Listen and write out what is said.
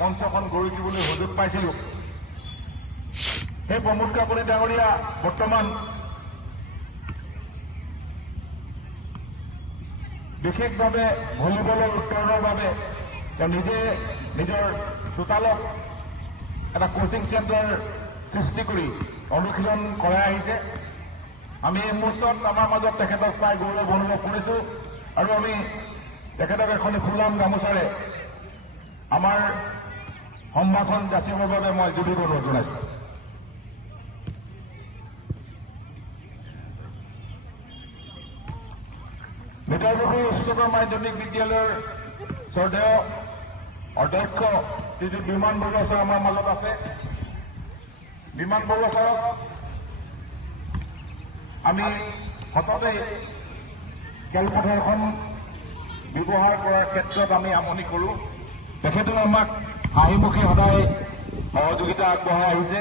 মঞ্চখন গঢ়ি দিবলৈ সুযোগ পাইছিলোঁ। সেই প্ৰমোদ কাকতি ডাঙৰীয়া বৰ্তমান বিশেষভাৱে ভলীবলৰ উত্তৰণৰ বাবে তেওঁ নিজে নিজৰ চোতালত এটা কোচিং চেণ্টাৰ সৃষ্টি কৰি অনুশীলন কৰাই আহিছে। আমি এই মুহূৰ্তত আমাৰ মাজত তেখেতক পাই গৌৰৱ অনুভৱ কৰিছোঁ আৰু আমি তেখেতক এখন ফুলাম গামোচাৰে আমাৰ সম্ভাষণ যাচিবৰ বাবে মই জুবিৰ অনুৰোধ জনাইছোঁ। ভিতৰপুখুৰী উচ্চতৰ মাধ্যমিক বিদ্যালয়ৰ শ্ৰদ্ধেয় অধ্যক্ষ শ্ৰীযুত বিমান বৰুৱা ছাৰ আমাৰ মাজত আছে। বিমান বৰুৱা ছাৰক আমি সততে খেলপথাৰখন ব্যৱহাৰ কৰাৰ ক্ষেত্ৰত আমি আমনি কৰোঁ। তেখেতেও আমাক হাঁহিমুখে সদায় সহযোগিতা আগবঢ়াই আহিছে।